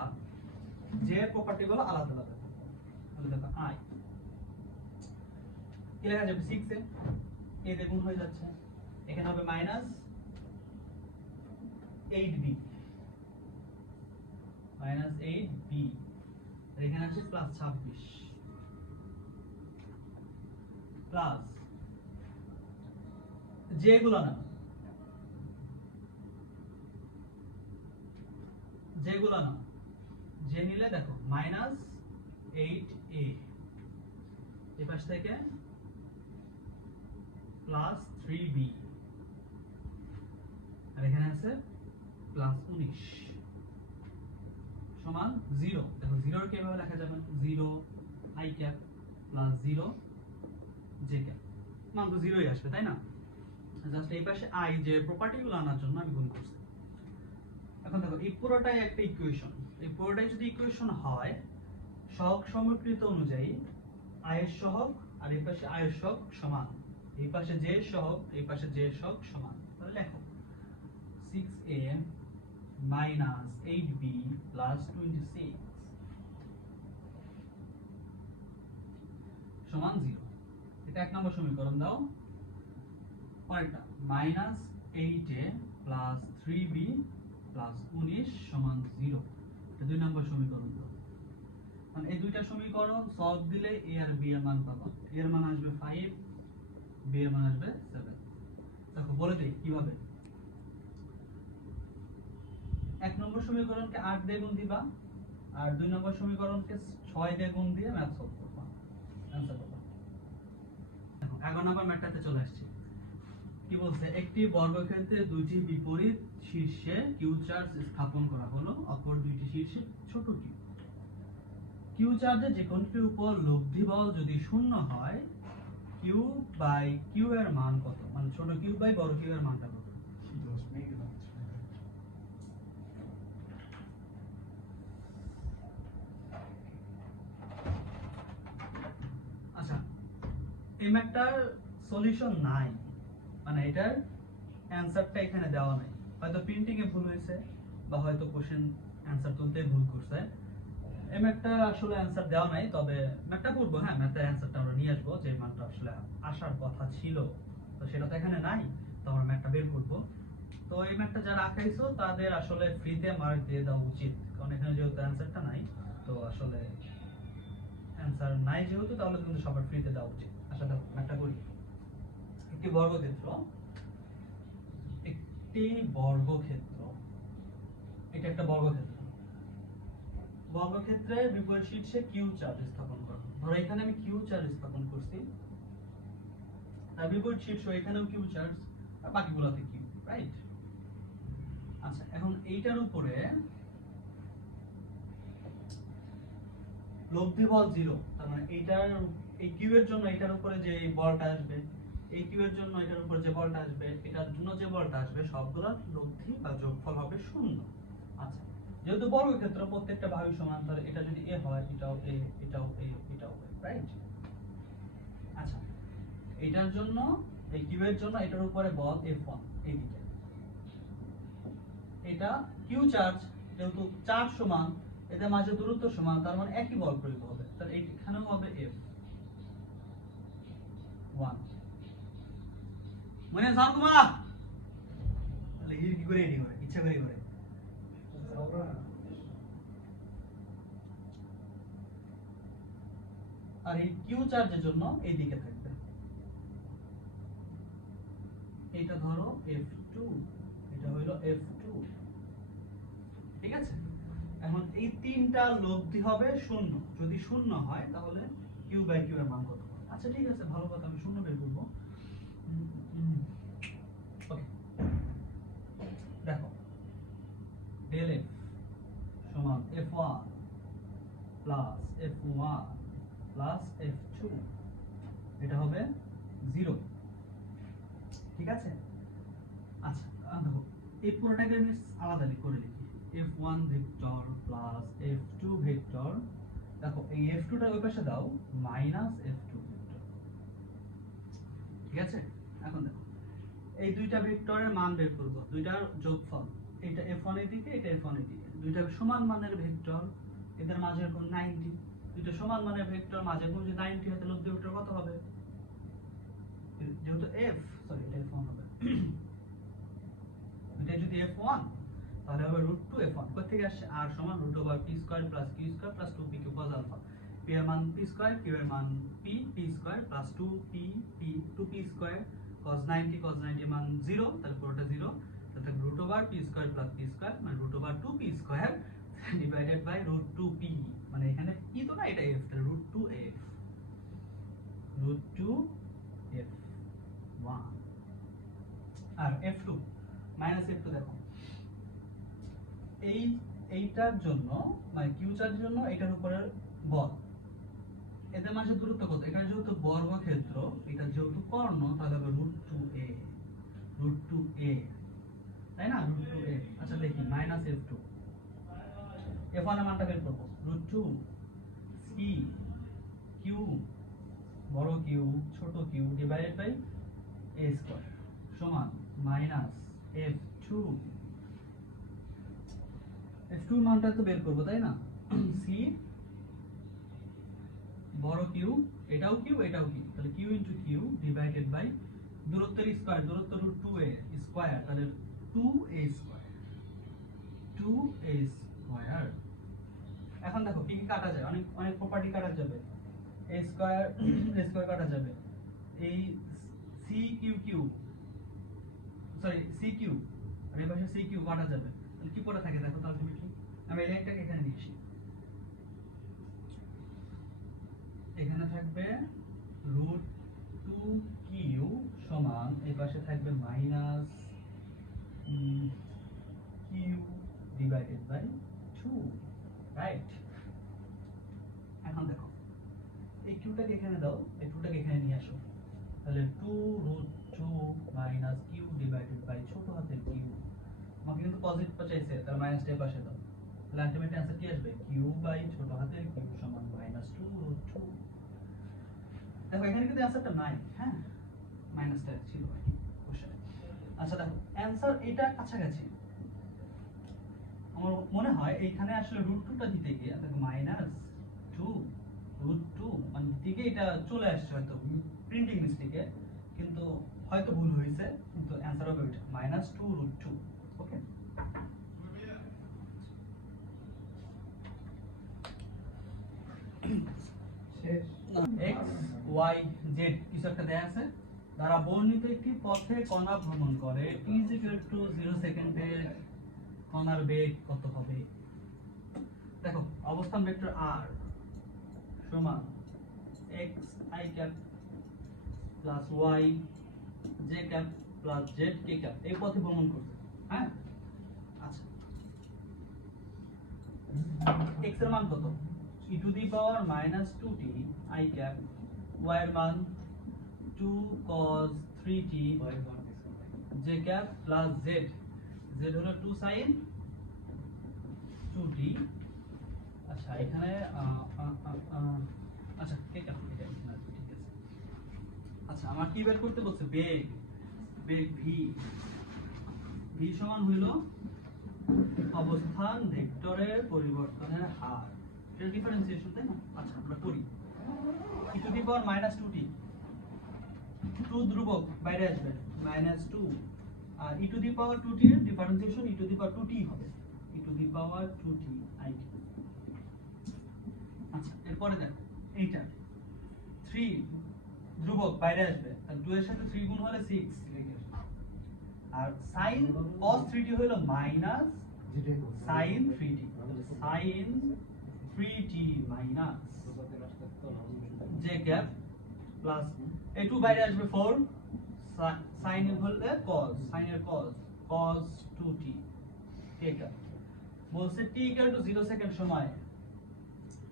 j এর প্রপার্টিগুলো আলাদা আলাদা করব। তাহলে দেখো i কি লেখা যাবে, 6 এ a গুণ হয়ে যাচ্ছে, এখানে হবে মাইনাস 8b, মাইনাস 8b, আর এখানে আছে প্লাস 26 প্লাস j গুলো না, যেগুলো না যে নিলে দেখো মাইনাস 8a, এই পাশ থেকে প্লাস 3b, আর এখানে আছে প্লাস 19 সমান 0। দেখো 0 এর কিভাবে লেখা যাবে, 0 i cap plus 0 j cap, মান তো 0ই আসবে তাই না। জাস্ট এই পাশে i যে প্রপার্টিগুলো আনার জন্য আমি গুণ করছি। এখন দেখো এই পুরোটাই একটা ইকুয়েশন, এই পুরোটাই যদি ইকুয়েশন হয়, সহগ সমীকৃত অনুযায়ী i এর সহগ আর এই পাশে i এর সহগ সমান, এই পাশে j এর সহগ এই পাশে j এর সহগ সমান। তাহলে লেখো 6a minus 8b plus 26 সমান 0। এটা এক নম্বর সমীকরণ দাও। পরেরটা minus 8a plus 3b plus 19 সমান 0, এটা দুই নম্বর সমীকরণ দাও। মানে এই দুইটা সমীকরণ সলভ দিলে a আর b এর মান পাবা। a এর মান আসবে 5, b এর মান আসবে 7। দেখো বলে দেই কিভাবে। এক নম্বর সমীকরণকে 8 দিয়ে গুণ দিবা, আর দুই নম্বর সমীকরণকে 6 দিয়ে গুণ দিয়ে ম্যাথ সলভ করবা, आंसर পাবা। দেখো 11 নম্বর ম্যাথটাতে চলে আসছে। কি বলছে, একটি বর্গক্ষেত্রে দুইটি বিপরীত শীর্ষে কিউ চার্জ স্থাপন করা হলো, অপর দুইটি শীর্ষে ছোট কিউ। কিউ চার্জের যে কোণটির উপর লব্ধি বল যদি শূন্য হয়, কিউ বাই কিউ এর মান কত, মানে ছোট কিউ বাই বড় কিউ এর মানটা কত। আচ্ছা, এই ম্যাথটার সলিউশন নাই, মানে এটার অ্যানসারটা এখানে দেওয়া নাই, হয়তো প্রিন্টিং এ ভুল হয়েছে বা হয়তো কোশ্চেন অ্যানসার তুলতে ভুল করছে। এই ম্যাথটা আসলে অ্যানসার দেওয়া নাই, তবে ম্যাথটা করব। হ্যাঁ, ম্যাথের অ্যানসারটা আমরা নিয়ে আসবো, যে মানটা আসলে আসার কথা ছিল, তো সেটা তো এখানে নাই, তো আমরা ম্যাথটা বের করব। তো এই ম্যাথটা যারা আঁকাইছো তাদের আসলে ফ্রিতে মার্ক দিয়ে দেওয়া উচিত, কারণ এখানে যেহেতু অ্যানসারটা নাই, তো আসলে অ্যানসার নাই যেহেতু, তাহলে কিন্তু সবার ফ্রিতে দেওয়া উচিত। আচ্ছা দেখো ম্যাথটা করি। একটি বর্গক্ষেত্র, এটা একটা বর্গক্ষেত্র। বর্গক্ষেত্রের বিপরীত শীর্ষে কিউ চার্জ স্থাপন করা। ধরো এখানে আমি কিউ চার্জ স্থাপন করছি, আর বিপরীত শীর্ষ এখানেও কিউ চার্জ, আর বাকিগুলোতে কিউ, রাইট। আচ্ছা, এখন এইটার উপরে লব্ধি বল 0, তার মানে এইটার, এই কিউ এর জন্য এটার উপরে যে বলটা আসবে, এই কিউ এর জন্য এটার উপরে যে বলটা আসবে, এটার জন্য যে বলটা আসবে, সবগুলোর লব্ধি বা যোগফল হবে 0। আচ্ছা, যেহেতু বর্গক্ষেত্র প্রত্যেকটা বাহু সমান, তাহলে এটা যদি a হয় এটাও a, এটাও a, এটাও a, রাইট? আচ্ছা, এটার জন্য এই কিউবের জন্য এটার উপরে বল F1 এইদিকে, এটা কিউ চার্জ, যেহেতু চার্জ সমান এদের মাঝে দূরত্ব সমান, তার মানে একই বল প্রয়োগ হবে, তাহলে এখানেও হবে F1 মনে যাও তোমা, তাহলে হির কি করে এডি করে ইচ্ছা করে করে। আর এই কিউ চার্জের জন্য এই দিকে থাকবে, এটা ধরো F2, এটা হলো F2, ঠিক আছে? এখন এই তিনটা লব্ধি হবে শূন্য, যদি শূন্য হয় তাহলে কিউ বাই কিউ এর মান কত হবে? আচ্ছা ঠিক আছে, ভালো কথা, আমি শূন্য বের করব। ওকে, দেখো del f সমান f1 plus f1 plus f2, এটা হবে 0, ঠিক আছে? আচ্ছা দেখো এই পুরোটাকে আমি আলাদা করে লিখি, f1 vector plus f2 vector, দেখো এই f2 টা ওই পাশে দাও মাইনাস f2 ভেক্টর, ঠিক আছে? এখন দেখো এই দুইটা ভেক্টরের মান বের করব, দুইটার যোগফল, এটা f1 এর দিকে, এটা f1 এর দিকে, দুইটা সমান মানের ভেক্টর, এদের মাঝের কোণ 90, দুইটা সমান মানের ভেক্টর মাঝের কোণ যদি 90 হয় তাহলে লব্ধি ভেক্টর কত হবে? যেহেতু f, সরি এটা f1 হবে, এটা যদি f1 তাহলে হবে √2f1, কোথা থেকে আসছে? r সমান √p² + q² + 2p cos alpha, p এর মান p², q এর মান p² + 2p² cos 90 মান 0, তাহলে পুরোটা 0, তাহলে √p² + p² মানে √2p² ডিভাইডেড বাই √2p, মানে এখানে p তো না, এটা f, তাহলে √2f, √2f1 আর f2 মাইনাস f2, দেখো এইটার জন্য মানে কিউ চার্জের জন্য এটার উপরে বল, এদের মাঝে দূরত্ব কত? এটা যেহেতু বর্গক্ষেত্র, এটা যেহেতু কর্ণ, তাহলে হবে √2a, তাই না? √2a। আচ্ছা দেখি মাইনাস f2, f1 এর মানটা বের করব, √2 c q বড় কিউ ছোট কিউ ডিভাইডেড বাই a² সমান মাইনাস f2, f2 এর মানটা তো বের করব, তাই না? c বড় কিউ, এটাও কিউ এটাও কিউ, তাহলে q into q divided by দূরত্বের স্কয়ার, দূরত্ব √2a স্কয়ার, তাহলে 2a স্কয়ার, 2a স্কয়ার। এখন দেখো কি কি কাটা যায়, অনেক অনেক প্রপার্টি কাটা যাবে, a স্কয়ার a স্কয়ার কাটা যাবে, এই cq সরি cq আর এই পাশে cq কাটা যাবে, তাহলে কি পড়ে থাকে দেখো তো আলটিমেটলি, আমি এই লাইনটাকে এখানে লিখছি, এখানে থাকবে √2q সমান এই পাশে থাকবে minus q divided by 2, right? এখন দেখো এই কিউটাকে এখানে দাও, এই কিউটাকে এখানে নিয়ে আসো, তাহলে 2√2 মাইনাস q ডিভাইডেড বাই ছোট হাতের q, আমাকে কিন্তু পজিটিভ চাইছে, তার মাইনাসটা এই পাশে দাও, তাহলে আলটিমেট অ্যানসার কি আসবে? q বাই ছোট হাতের q সমান মাইনাস 2√2। দেখো এখানে কিন্তু অ্যানসারটা নাই, হ্যাঁ মাইনাসটা ছিল আর কি কোশ্চেনে। আচ্ছা দেখো অ্যানসার এটা কাছাকাছি, আমার মনে হয় এইখানে আসলে √2টা দিতে গিয়ে দেখো -2 মানে দিকে এটা চলে আসছে হয়তো প্রিন্টিং মিস্টেকে, কিন্তু হয়তো ভুল হয়েছে, কিন্তু অ্যানসার হবে এটা -2√2, ওকে? শেষ। x y z কিছু একটা দেয়া আছে, দ্বারা বর্ণিত একটি পথে কণা ভ্রমণ করে t 0 সেকেন্ডে কণার বেগ কত হবে? দেখো অবস্থান ভেক্টর r সমান x i cap plus y j cap plus z k cap এই পথে ভ্রমণ করছে, হ্যাঁ? আচ্ছা x এর মান কত? e to the power -2t i cap, y এর মান 2 cos 3t j cap plus z, z হলো 2 sin 2t। আচ্ছা এখানে আচ্ছা ঠিক আছে আচ্ছা আমার কি বের করতে বলছে বেগ v v সমান হইল অবস্থান ভেক্টরের পরিবর্তনের হার, এটা ডিফারেন্সিয়েশন তাই না? আচ্ছা আমরা করি e to the power -2t, 2 ধ্রুবক বাইরে আসবে -2, আর e to the power 2t এর differentiation e to the power 2t হবে, e to the power 2t it। আচ্ছা এরপরে দেখো এইটা 3 ধ্রুবক বাইরে আসবে, তাহলে 2 এর সাথে 3 গুণ হলে 6, আর sin cos 3t হলো minus sin 3t, sin 3t minus j cap plus এই 2 বাইরে আসবে 4, sin এর হলে cos, sin এর cos cos 2t ঠিক আছে। বলছে t = 0 সেকেন্ড সময়,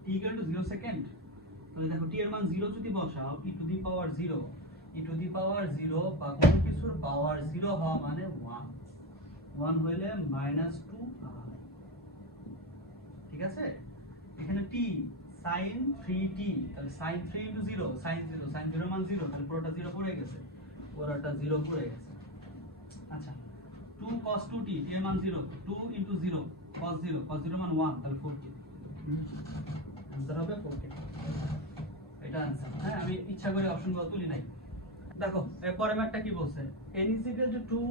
t = 0 সেকেন্ড, তাহলে দেখো t এর মান 0 যদি বসাও e to the power 0, e to the power 0 বা কোনো কিছুর পাওয়ার 0 হওয়া মানে 1, 1 হইলে -2i, ঠিক আছে। এখানে t sin 3t, তাহলে sin 3 * 0 sin 0, sin 0 মান 0, তাহলে পুরোটা 0 পড়ে গেছে, পুরোটা 0 পড়ে গেছে। আচ্ছা 2 cos 2t, t এর মান 0, 2 * 0 cos 0, cos 0 মান 1, তাহলে 4t, आंसर হবে 4t, এটা आंसर। হ্যাঁ আমি ইচ্ছা করে অপশনগুলো তুলি নাই। দেখো এরপরে ম্যাথটা কি বলছে, n = 2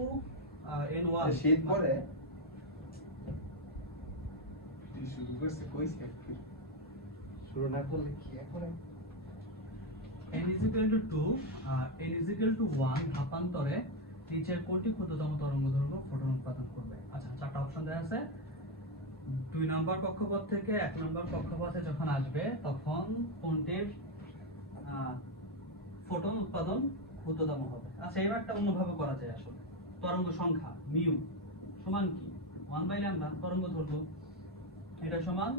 n1 শীত পরে শুরু করছে কইছে শুরু না করলে কি করে, n = 2 আর n = 1 ধাপান্তরে নিচের কোটি ক্ষুদ্রতম তরঙ্গদৈর্ঘ্য ফোটন উৎপাদন করবে। আচ্ছা চারটা অপশন দেওয়া আছে, 2 নম্বর কক্ষপথ থেকে 1 নম্বর কক্ষপথে যখন আসবে তখন কোনটির ফোটন উৎপাদন ক্ষুদ্রতম হবে। আচ্ছা এই ম্যাথটা অন্যভাবে করা যায় আসলে, তরঙ্গ সংখ্যা মিউ সমান কি 1/λ তরঙ্গ দৈর্ঘ্য, এটা সমান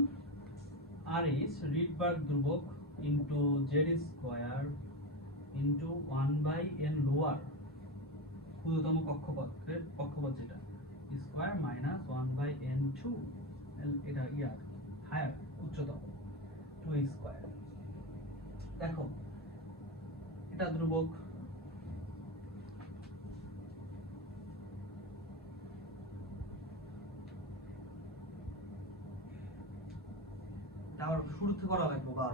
r is রিডবার্গ ধ্রুবক into z square into 1/n lower ক্ষুদ্রতম কক্ষপথের কক্ষপথ যেটা স্কয়ার মাইনাস 1/n2 এটা ইয়ার হায়ার উচ্চতম 2 স্কয়ার। দেখো এটা ধ্রুবক, আবার শুরু থেকে করা লাগবে, বা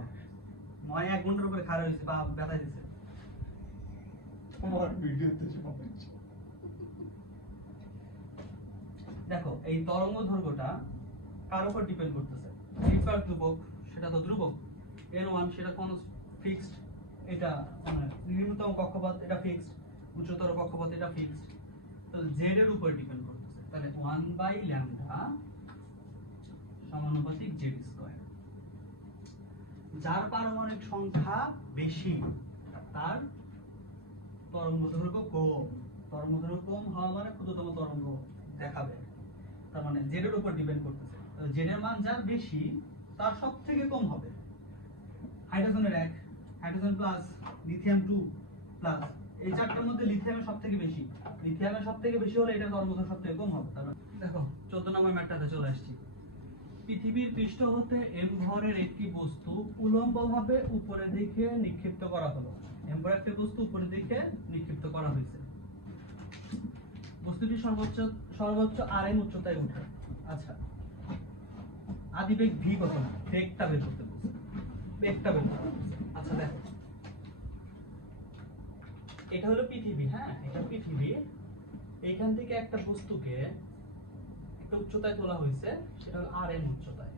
ময় 1 ঘন্টার উপরে খাড়া হইছে বা ব্যথা দিছে আমার ভিডিওতে সমস্যা। দেখো এই তরঙ্গ দৈর্ঘ্যটা কার উপর ডিপেন্ড করতেছে, রিডবার্গ ধ্রুবক সেটা তো ধ্রুবক, n1 সেটা কোন ফিক্সড, এটা মানে নিম্নতম কক্ষপথ এটা ফিক্সড, উচ্চতর কক্ষপথ এটা ফিক্সড, তো z এর উপর ডিপেন্ড করতেছে, তাহলে 1/λ সমানুপাতিক z স্কয়ার। যার পারমাণবিক সংখ্যা বেশি তার তরঙ্গ দৈর্ঘ্য কম, তরঙ্গ দৈর্ঘ্য কম হওয়া মানে ক্ষুদ্রতম তরঙ্গ দেখাবে, তার মানে z এর উপর ডিপেন্ড করতেছে, z এর মান যার বেশি তার সবথেকে কম হবে। হাইড্রোজেনের 1, হাইড্রোজেন প্লাস, লিথিয়াম 2 প্লাস, এই চারটার মধ্যে লিথিয়ামের সবথেকে বেশি, লিথিয়ামের সবথেকে বেশি হলে এটা তরঙ্গ দৈর্ঘ্য সবথেকে কম হবে। তাহলে দেখো 14 নম্বর ম্যাথটাতে চলে আসছি, পৃথিবীর পৃষ্ঠ হতে m ভরের একটি বস্তু উল্লম্বভাবে উপরের দিকে নিক্ষিপ্ত করা হলো, m ভরের একটি বস্তু উপরের দিকে নিক্ষিপ্ত করা হয়েছে, বস্তুটি সর্বোচ্চ rm উচ্চতায় ওঠে। আচ্ছা আদিবেগ v কত, বেগটা বের করতে বলছে, বেগটা বের করতে বলছে। আচ্ছা দেখো এটা হলো পৃথিবী, হ্যাঁ এটা পৃথিবী, এইখান থেকে একটা বস্তুকে একটা উচ্চতায় তোলা হয়েছে, সেটা হলো rm উচ্চতায়,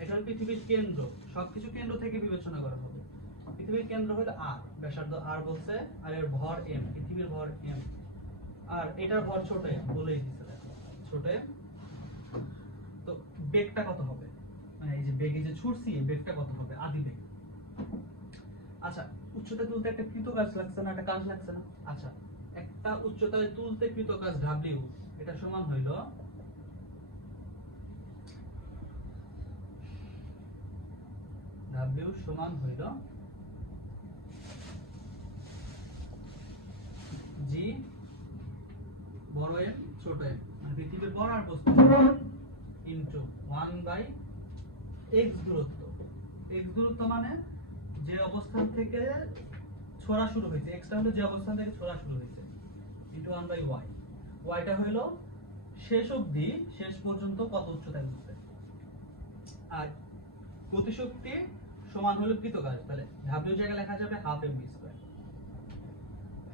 এটা হলো পৃথিবীর কেন্দ্র, সবকিছু কেন্দ্র থেকে বিবেচনা করা হবে, পৃথিবীর কেন্দ্র হলো r, ব্যাসার্ধ r বলছে, আর এর ভর m, পৃথিবীর ভর m, আর এটার ভর ছোট m বলেই দিছে, দেখো ছোট m, তো বেগটা কত হবে, মানে এই যে বেগে যে ছুটছি এই বেগটা কত হবে, আদিবেগ। আচ্ছা উচ্চতায় তুলতে একটা কৃতকাজ লাগছে না, একটা কাজ লাগছে না, আচ্ছা একটা উচ্চতায় তুলতে কৃতকাজ w, এটা সমান হইল w সমান হইল g বড় m ছোট m মানে পৃথিবীর বড় আর বস্তু ইনটু 1/x দূরত্ব। x দূরত্ব মানে যে অবস্থান থেকে ছোড়া শুরু হয়েছে, x টা হলো যে অবস্থান থেকে ছোড়া শুরু হয়েছে, ইনটু 1/y। y টা হলো শেষ অবধি, শেষ পর্যন্ত কত উচ্চতায় উঠছে। আর গতিশক্তি সমান হলো কৃতকাজ, তাহলে w জায়গায় লেখা যাবে হাফ mv স্কয়ার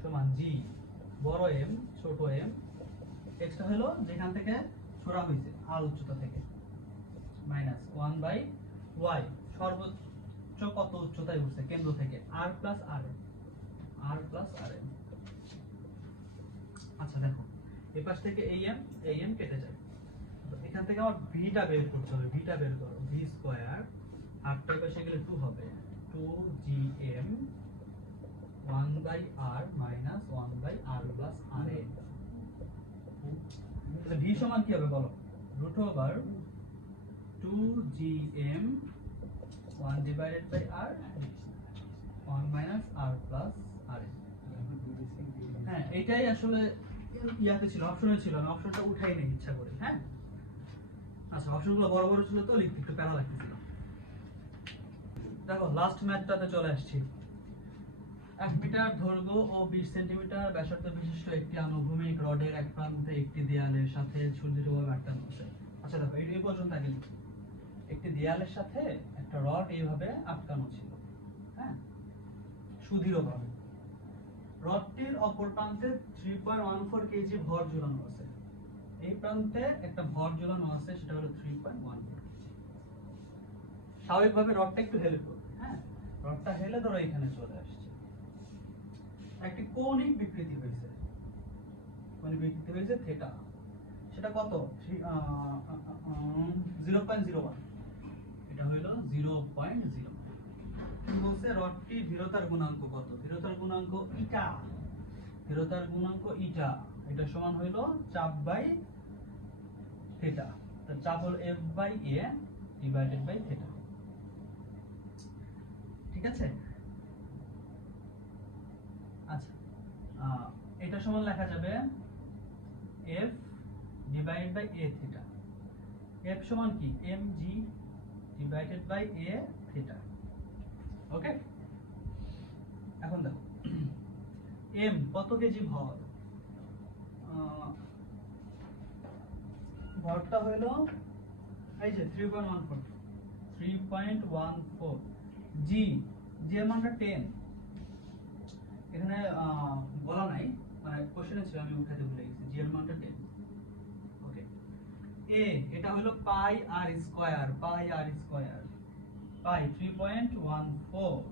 সমান g বড় m ছোট m, x টা হলো যেখান থেকে ছোড়া হয়েছে r উচ্চতা থেকে, মাইনাস 1/y সর্বোচ্চ কত উচ্চতায় উঠছে কেন্দ্র থেকে, r প্লাস rm। আচ্ছা দেখো এই পাশ থেকে এই m কেটে যায়, তো এখান থেকে আমার v টা বের করতে হবে। v টা বের করো, v স্কয়ার r টা পাশে গেলে 2 হবে, 2gm 1/r minus 1/r plus rm। তাহলে v সমান কি হবে বলো, root over 2gm 1 divided by r 1 minus r plus rm। হ্যাঁ এটাই আসলে ইয়াতে ছিল, অপশনে ছিল, আমি অপশনটা উঠাই নেই ইচ্ছা করে। হ্যাঁ আচ্ছা, অপশনগুলো বড় বড় ছিল তো লিখতে একটু প্যারা লাগতেছিল। দেখো লাস্ট ম্যাথটাতে চলে আসছি। 1 মিটার দৈর্ঘ্য ও 20 সেন্টিমিটার ব্যাসার্ধ বিশিষ্ট একটি আনুভূমিক রডের এক প্রান্তে একটি দেয়ালের সাথে সুদৃঢ়ভাবে আটকানো আছে। আচ্ছা দেখো এই পর্যন্ত আগে লিখি। একটি দেয়ালের সাথে একটা রড এইভাবে আটকানো ছিল, হ্যাঁ সুদৃঢ়ভাবে। রডটির অপর প্রান্তে 3.14 কেজি ভর ঝুলানো আছে। এই প্রান্তে একটা ভর ঝুলানো আছে, সেটা হলো 3.14। স্বাভাবিকভাবে রডটা একটু হেলে পড়বে, হ্যাঁ রডটা হেলে ধরো এখানে চলে আসছে। একটি কৌণিক বিকৃতি হয়েছে, কৌণিক বিকৃতি হয়েছে থিটা, সেটা কত 0.01, এটা হলো 0.01। কি বলছে, রডটির দৃঢ়তার গুণাঙ্ক কত, দৃঢ়তার গুণাঙ্ক ইটা, দৃঢ়তার গুণাঙ্ক ইটা, এটা সমান হইলো চাপ বাই থিটা। তার চাপ হলো f by a divided by theta, ঠিক আছে। আচ্ছা এটা সমান লেখা যাবে f divided by a theta. f সমান কি mg divided by a theta. Okay, এখন দেখো m কত কেজি ভর, ভরটা হলো এই যে 3.14 g, g এর মানটা 10, এখানে বলা নাই মানে কোশ্চেনে ছিল আমি উঠাতে ভুলে গেছি, g এর মানটা 10। ওকে, a এটা হলো পাই r স্কয়ার, পাই 3.14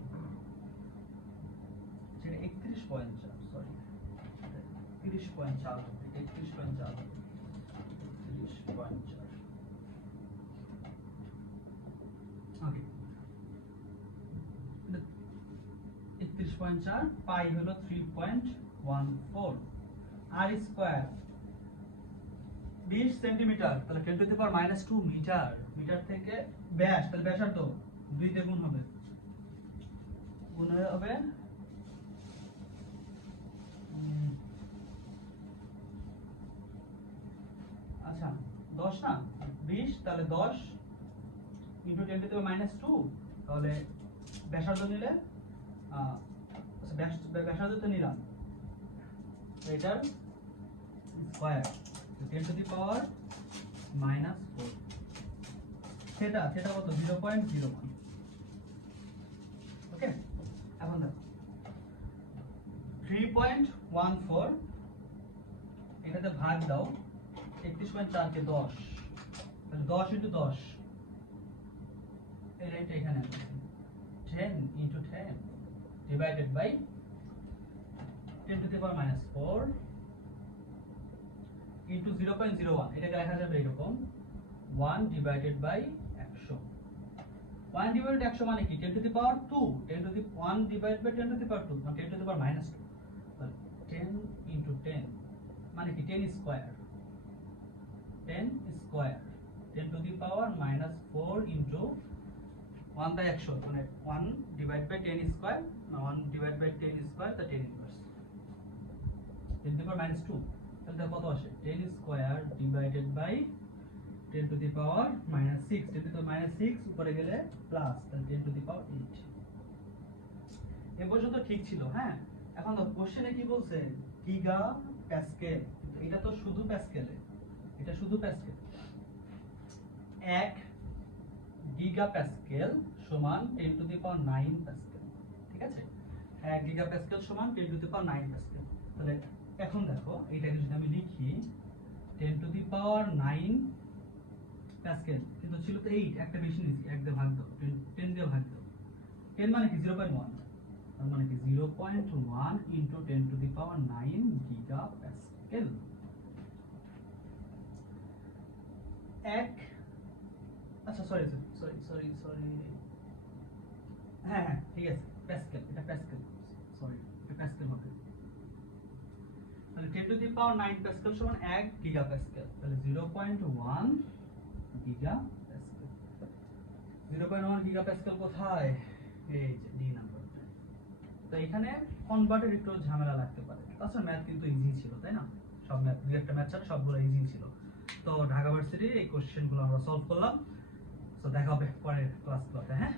যেটা 31.4, সরি 31.4, 31.4। ওকে 31.4, পাই হলো 3.14, r স্কয়ার 20 সেন্টিমিটার, তাহলে 10 to the power -2 metre, metre থেকে ব্যাস, তাহলে ব্যাসার্ধ 2 তে গুণ হবে, আচ্ছা 10 না 20, তাহলে 10 ইনটু 10 টু দি পাওয়ার -2, তাহলে ব্যাসার্ধ নিলে আচ্ছা ব্যাসার্ধ তো নিলাম, এটার square 10 to the power -4, theta কত 0.01। ওকে, এখন দেখো 3.14 এটাতে ভাগ দাও, 31.4 কে 10, তাহলে 10 ইনটু 10, এটা এখানে 10 into 10 divided by 10 to the power -4 into 0.01, এটাকে লেখা যাবে এরকম 1 ডিভাইডেড বাই 100। 1 ডিভাইডেড 100 মানে কি 10 to the power 2, 10 to the 1 divide by 10 to the power 2 মানে 10 টু দি পাওয়ার -2, তাহলে 10 ইনটু 10 মানে কি 10 square, 10 square 10 to the power -4 into 1 by 100 মানে 1 divide by 10 square, 1 divide by 10 square, তা 10 ইনভার্স 10 টু দি পাওয়ার -2 তাহলে দেখো কত আসে 10 square divided by 10 to the power -6, 10 to the power -6 উপরে গেলে প্লাস, তাহলে 10 টু দি পাওয়ার 8। এ পর্যন্ত ঠিক ছিল। হ্যাঁ, এখন তো কোশ্চেনে কি বলছে গিগা প্যাসকেল, এটা তো শুধু প্যাসকেলে, এটা শুধু প্যাসকেল। 1 গিগা প্যাসকেল সমান 10 টু দি পাওয়ার 9 প্যাসকেল। ঠিক আছে, 1 গিগা প্যাসকেল সমান 10 টু দি পাওয়ার 9 প্যাসকেল। তাহলে এখন দেখো এইটাকে যদি আমি লিখি 10 টু দি পাওয়ার 9 প্যাসকেল, কিন্তু ছিল তো 8, একটা বেশি নিয়েছি, 1 দিয়ে ভাগ দাও, 10 দিয়ে ভাগ দাও। 10 মানে কি 0.1, তার মানে কি 0.1 into 10 to the power 9 giga Pascal. এক, আচ্ছা সরি সরি সরি সরি, হ্যাঁ হ্যাঁ ঠিক আছে, প্যাসকেল, এটা প্যাসকেল, সরি এটা প্যাসকেল হবে। তাহলে 10 টু দি পাওয়ার 9 প্যাসকেল সমান 1 গিগা প্যাসকেল, তাহলে 0.1 গিগা প্যাসকেল। 0.1 গিগা প্যাসকেল কোথায়? এই যে ডি নাম্বারটা। তো এখানে কনভার্টের একটু ঝামেলা লাগতে পারে, তাছাড়া ম্যাথ কিন্তু ইজি ছিল, তাই না? সব ম্যাথ, দুই একটা ম্যাথ ছাড়া সবগুলো ইজি ছিল। তো ঢাকা ভার্সিটির এই কোশ্চেনগুলো আমরা সলভ করলাম। তো দেখা হবে পরের ক্লাসগুলোতে। হ্যাঁ।